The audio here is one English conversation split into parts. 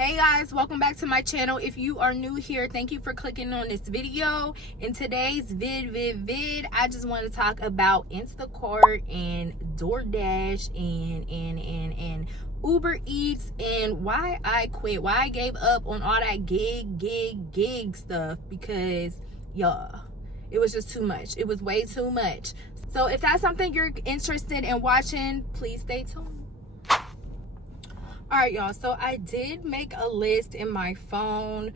Hey guys, welcome back to my channel. If you are new here, thank you for clicking on this video. In today's vid, I just want to talk about Instacart and DoorDash and Uber Eats and why I quit, why I gave up on all that gig stuff, because y'all, it was just too much. It was way too much. So if that's something you're interested in watching, please stay tuned. All right, y'all, so I did make a list in my phone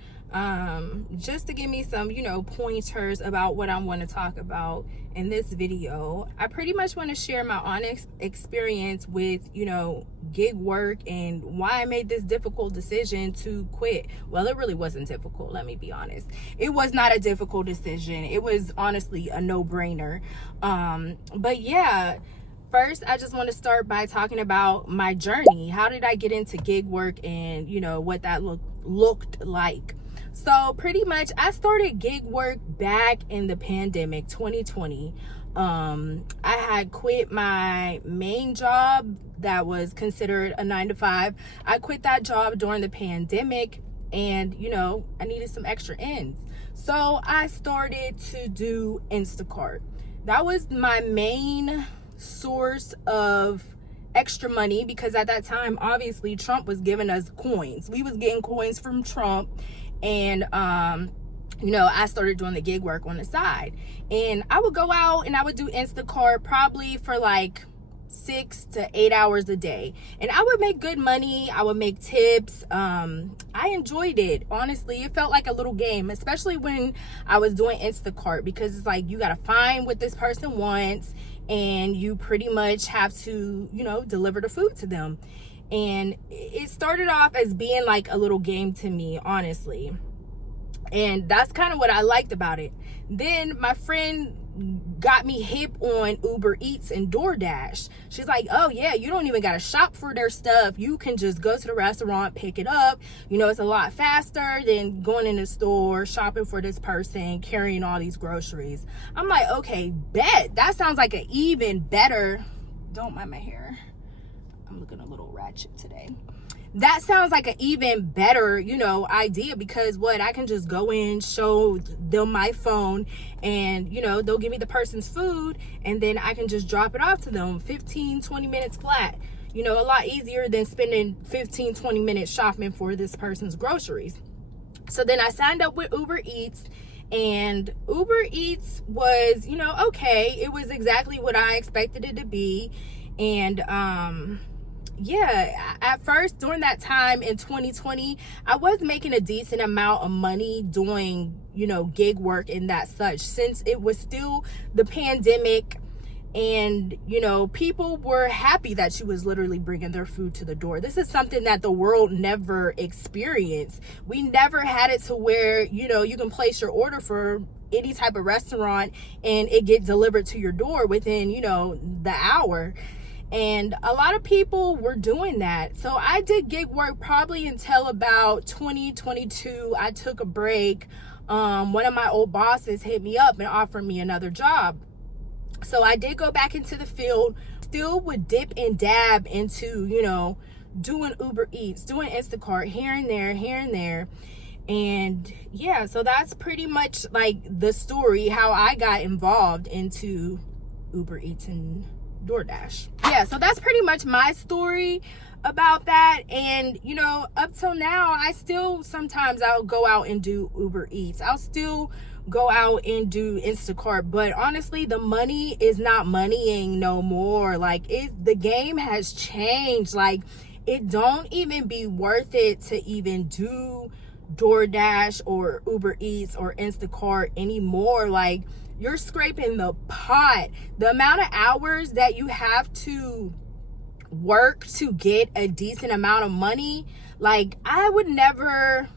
just to give me some, pointers about what I want to talk about in this video. I pretty much want to share my honest experience with, gig work and why I made this difficult decision to quit. Well, it really wasn't difficult, let me be honest. It was not a difficult decision. It was honestly a no-brainer. But yeah. First, I just want to start by talking about my journey. How did I get into gig work and, what that looked like? So pretty much I started gig work back in the pandemic, 2020. I had quit my main job that was considered a 9-to-5. I quit that job during the pandemic and, I needed some extra ends. So I started to do Instacart. That was my main source of extra money, because at that time obviously Trump was giving us coins. We was getting coins from Trump, and I started doing the gig work on the side, and I would go out and I would do Instacart probably for like 6 to 8 hours a day, and I would make good money. I would make tips. I enjoyed it. Honestly, it felt like a little game, especially when I was doing Instacart, because it's like you got to find what this person wants and you pretty much have to, deliver the food to them. And it started off as being like a little game to me, honestly. And that's kind of what I liked about it. Then my friend got me hip on Uber Eats and DoorDash. She's like, oh yeah, you don't even got to shop for their stuff. You can just go to the restaurant, pick it up. It's a lot faster than going in the store, shopping for this person, carrying all these groceries. I'm like, okay, bet. That sounds like an even better, don't mind my hair, I'm looking a little ratchet today. That sounds like an even better, idea, because I can just go in, show them my phone, and, they'll give me the person's food, and then I can just drop it off to them 15-20 minutes flat. A lot easier than spending 15-20 minutes shopping for this person's groceries. So then I signed up with Uber Eats, and Uber Eats was, okay. It was exactly what I expected it to be. And, yeah, at first during that time in 2020, I was making a decent amount of money doing, gig work and that such, since it was still the pandemic, and, people were happy that she was literally bringing their food to the door. This is something that the world never experienced. We never had it to where, you can place your order for any type of restaurant and it get delivered to your door within, the hour. And a lot of people were doing that. So I did gig work probably until about 2022. I took a break. One of my old bosses hit me up and offered me another job. So I did go back into the field, still would dip and dab into, doing Uber Eats, doing Instacart here and there. And yeah, so that's pretty much like the story, how I got involved into Uber Eats and DoorDash. Yeah, so that's pretty much my story about that. And up till now, I still sometimes I'll go out and do Uber Eats. I'll still go out and do Instacart, but honestly, the money is not moneying no more. Like, the game has changed. Like, it don't even be worth it to even do DoorDash or Uber Eats or Instacart anymore. Like, you're scraping the pot. The amount of hours that you have to work to get a decent amount of money, like, I would never,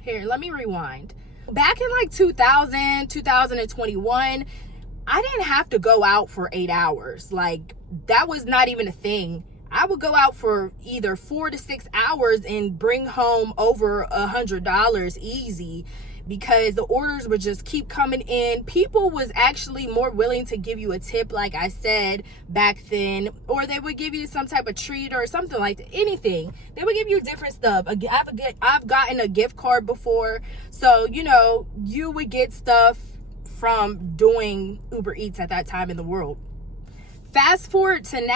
here, let me rewind. Back in like 2021, I didn't have to go out for 8 hours. Like, that was not even a thing. I would go out for either 4 to 6 hours and bring home over $100 easy. because the orders would just keep coming in. People was actually more willing to give you a tip, like I said back then, or they would give you some type of treat or something like that. Anything, they would give you different stuff. I've gotten a gift card before, so you would get stuff from doing Uber Eats at that time in the world. Fast forward to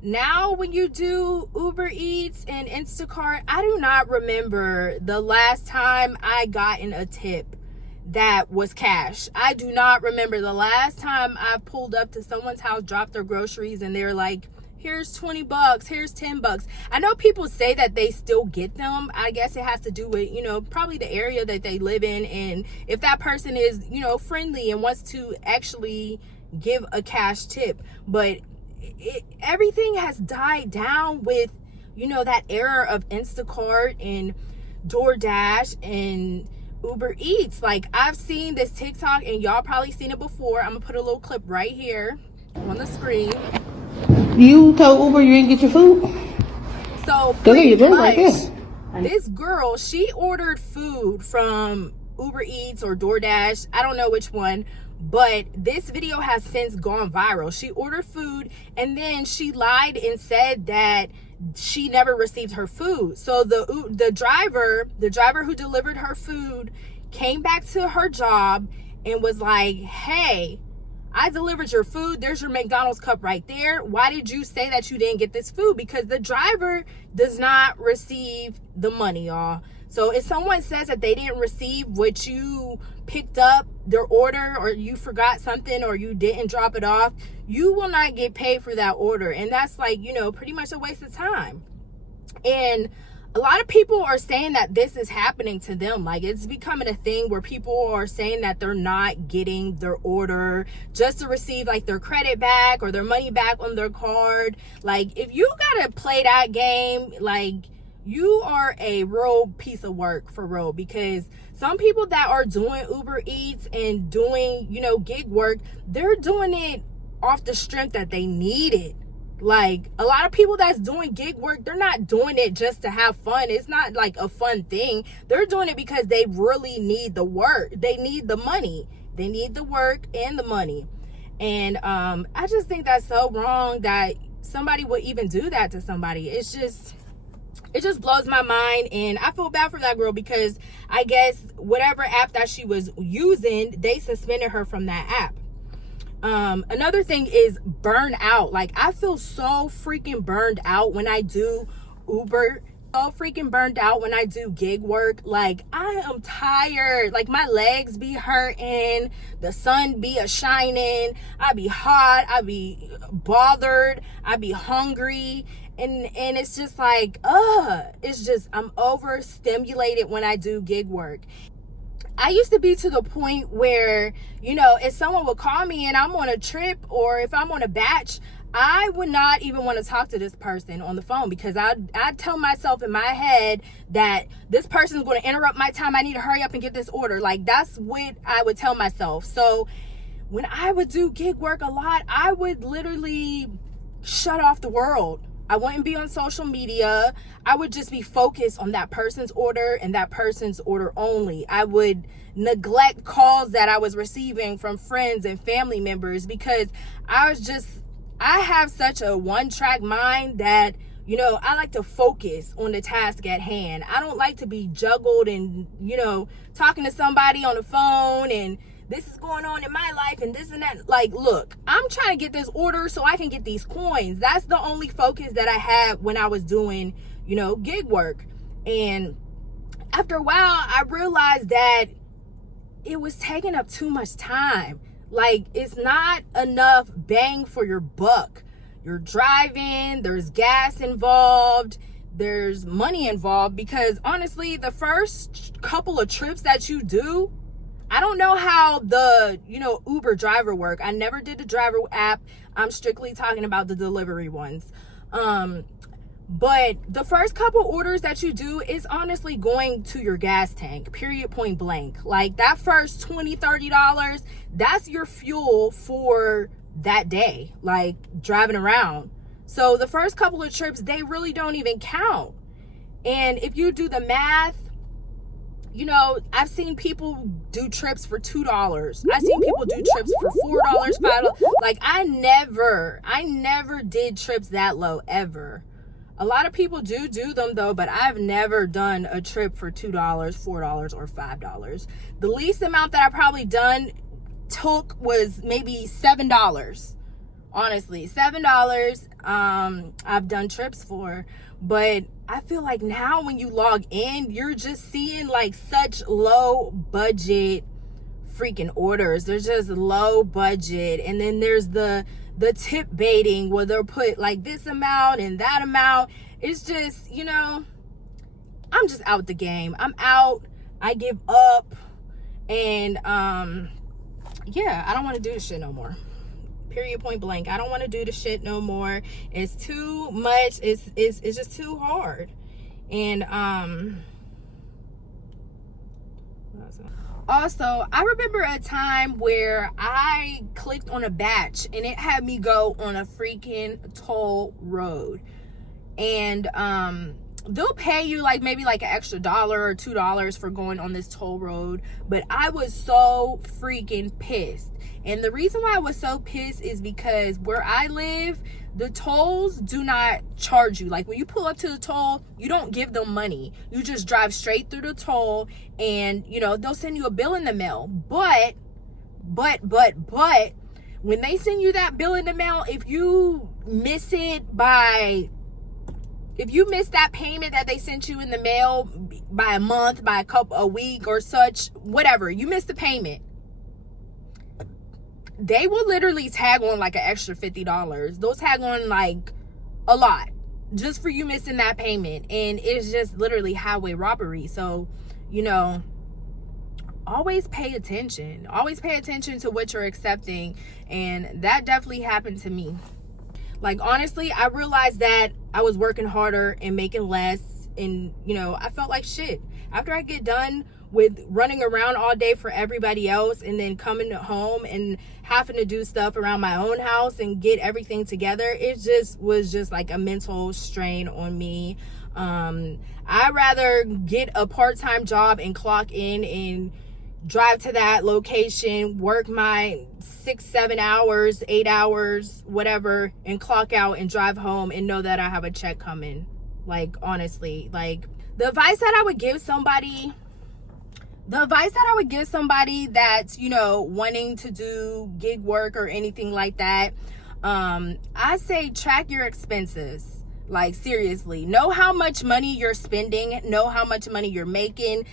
now when you do Uber Eats and Instacart, I do not remember the last time I gotten a tip that was cash. I do not remember the last time I pulled up to someone's house, dropped their groceries, and they're like, here's $20, here's $10. I know people say that they still get them. I guess it has to do with, probably the area that they live in, and if that person is, friendly and wants to actually give a cash tip. But everything has died down with, that era of Instacart and DoorDash and Uber Eats. Like, I've seen this TikTok, and y'all probably seen it before. I'm gonna put a little clip right here on the screen. You told Uber you didn't get your food? So pretty much, this girl, she ordered food from Uber Eats or DoorDash. I don't know which one, but this video has since gone viral. She ordered food, and then she lied and said that she never received her food. So the driver who delivered her food came back to her job and was like, hey, I delivered your food. There's your McDonald's cup right there. Why did you say that you didn't get this food? Because the driver does not receive the money, y'all. So if someone says that they didn't receive what you picked up, their order, or you forgot something, or you didn't drop it off, you will not get paid for that order. And that's like, pretty much a waste of time. And a lot of people are saying that this is happening to them. Like, it's becoming a thing where people are saying that they're not getting their order just to receive like their credit back or their money back on their card. Like, if you gotta play that game, like, you are a real piece of work for real. Because some people that are doing Uber Eats and doing, gig work, they're doing it off the strength that they need it. Like, a lot of people that's doing gig work, they're not doing it just to have fun. It's not like a fun thing. They're doing it because they really need the work. They need the money. They need the work and the money. And I just think that's so wrong that somebody would even do that to somebody. It just blows my mind. And I feel bad for that girl, because I guess whatever app that she was using, they suspended her from that app. Another thing is burnout. Like, I feel so freaking burned out when I do Uber, so freaking burned out when I do gig work. Like, I am tired. Like, my legs be hurting, the sun be a-shining, I be hot, I be bothered, I be hungry, and it's just like, it's just, I'm overstimulated when I do gig work. I used to be to the point where, if someone would call me and I'm on a trip, or if I'm on a batch, I would not even want to talk to this person on the phone, because I'd tell myself in my head that this person's going to interrupt my time. I need to hurry up and get this order. Like, that's what I would tell myself. So when I would do gig work a lot, I would literally shut off the world. I wouldn't be on social media. I would just be focused on that person's order and that person's order only. I would neglect calls that I was receiving from friends and family members, because I have such a one-track mind that, I like to focus on the task at hand. I don't like to be juggled and, talking to somebody on the phone and this is going on in my life and this and that. Like, look, I'm trying to get this order so I can get these coins. That's the only focus that I had when I was doing, gig work. And after a while, I realized that it was taking up too much time. Like, it's not enough bang for your buck. You're driving, there's gas involved, there's money involved, because honestly, the first couple of trips that you do, I don't know how the, Uber driver work. I never did the driver app. I'm strictly talking about the delivery ones. But the first couple orders that you do is honestly going to your gas tank, period, point blank. Like, that first $20, $30, that's your fuel for that day, like driving around. So the first couple of trips, they really don't even count. And if you do the math, you know, I've seen people do trips for $2. I've seen people do trips for $4, $5. Like, I never did trips that low, ever. A lot of people do them though, but I've never done a trip for $2, $4, or $5. The least amount that I probably took was maybe $7. Honestly, $7 I've done trips for. But I feel like now when you log in, you're just seeing like such low budget freaking orders. There's just low budget. And then there's the tip baiting where they'll put like this amount and that amount. It's just, you know, I'm just out the game. I'm out. I give up. And yeah, I don't want to do this shit no more. Period, point blank. I don't want to do the shit no more. It's too much. It's just too hard. And also, I remember a time where I clicked on a batch and it had me go on a freaking toll road. And they'll pay you like maybe like an extra $1 or $2 for going on this toll road. But I was so freaking pissed. And the reason why I was so pissed is because where I live, the tolls do not charge you. Like when you pull up to the toll, you don't give them money. You just drive straight through the toll and, you know, they'll send you a bill in the mail. But when they send you that bill in the mail, if you miss that payment that they sent you in the mail by a month, by a week or such, whatever, you missed the payment, they will literally tag on like an extra $50. They'll tag on like a lot just for you missing that payment. And it's just literally highway robbery. So, you know, always pay attention. Always pay attention to what you're accepting. And that definitely happened to me. Like, honestly, I realized that I was working harder and making less. And, you know, I felt like shit. After I get done with running around all day for everybody else and then coming home and having to do stuff around my own house and get everything together, it just was just like a mental strain on me. I'd rather get a part-time job and clock in and drive to that location, work my 6-7 hours, 8 hours, whatever, and clock out and drive home and know that I have a check coming. Like, honestly, like the advice that I would give somebody that's, you know, wanting to do gig work or anything like that, I say track your expenses. Like, seriously, know how much money you're spending, know how much money you're making.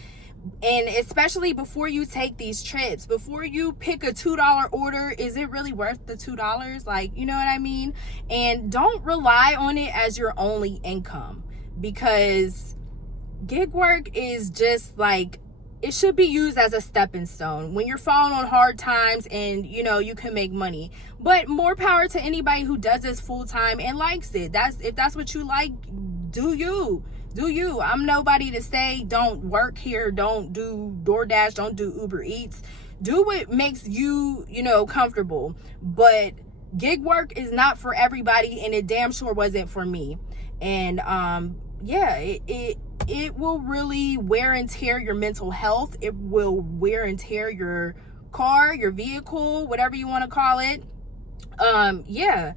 And especially before you take these trips, before you pick a $2 order, is it really worth the $2? Like, you know what I mean? And don't rely on it as your only income, because gig work is just like, it should be used as a stepping stone when you're falling on hard times and, you know, you can make money. But more power to anybody who does this full time and likes it. If that's what you like, do you. I'm nobody to say don't work here, don't do DoorDash, don't do Uber Eats. Do what makes you, you know, comfortable. But gig work is not for everybody, and it damn sure wasn't for me. And yeah, it will really wear and tear your mental health. It will wear and tear your car, your vehicle, whatever you want to call it. Yeah.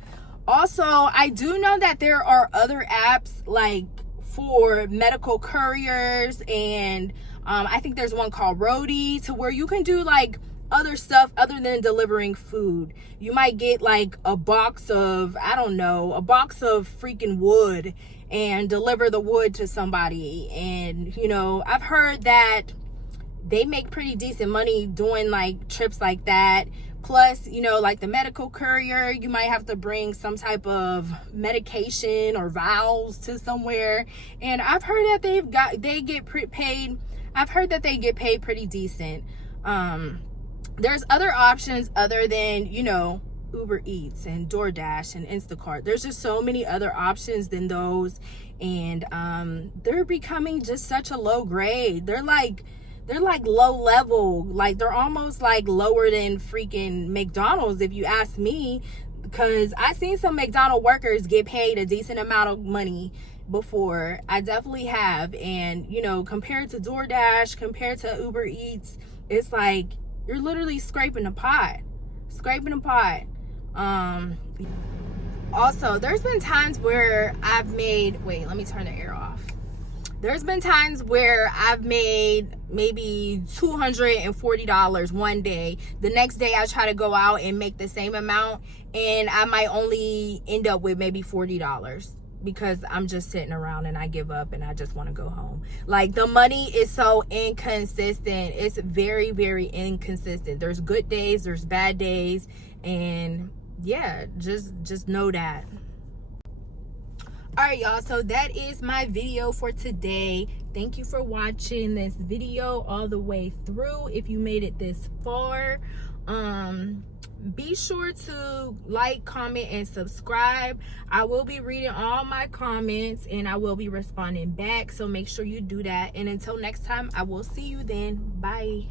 Also, I do know that there are other apps like for medical couriers, and I think there's one called Roadie, to where you can do like other stuff other than delivering food. You might get like a box of freaking wood and deliver the wood to somebody. And, you know, I've heard that they make pretty decent money doing like trips like that. Plus, you know, like the medical courier, you might have to bring some type of medication or vials to somewhere. And I've heard that they get paid pretty decent. There's other options other than, you know, Uber Eats and DoorDash and Instacart. There's just so many other options than those. And they're becoming just such a low grade. They're like low level. Like, they're almost like lower than freaking McDonald's, if you ask me. Because I seen some McDonald's workers get paid a decent amount of money before. I definitely have. And, you know, compared to DoorDash, compared to Uber Eats, it's like you're literally scraping a pot. Also, there's been times where I've made, wait, let me turn the air off. There's been times where I've made maybe $240 one day. The next day I try to go out and make the same amount, and I might only end up with maybe $40 because I'm just sitting around and I give up and I just want to go home. Like, the money is so inconsistent. It's very, very inconsistent. There's good days, there's bad days, and yeah, just know that. All right, y'all, so that is my video for today. Thank you for watching this video all the way through. If you made it this far, be sure to like, comment, and subscribe. I will be reading all my comments and I will be responding back, so make sure you do that. And until next time, I will see you then. Bye.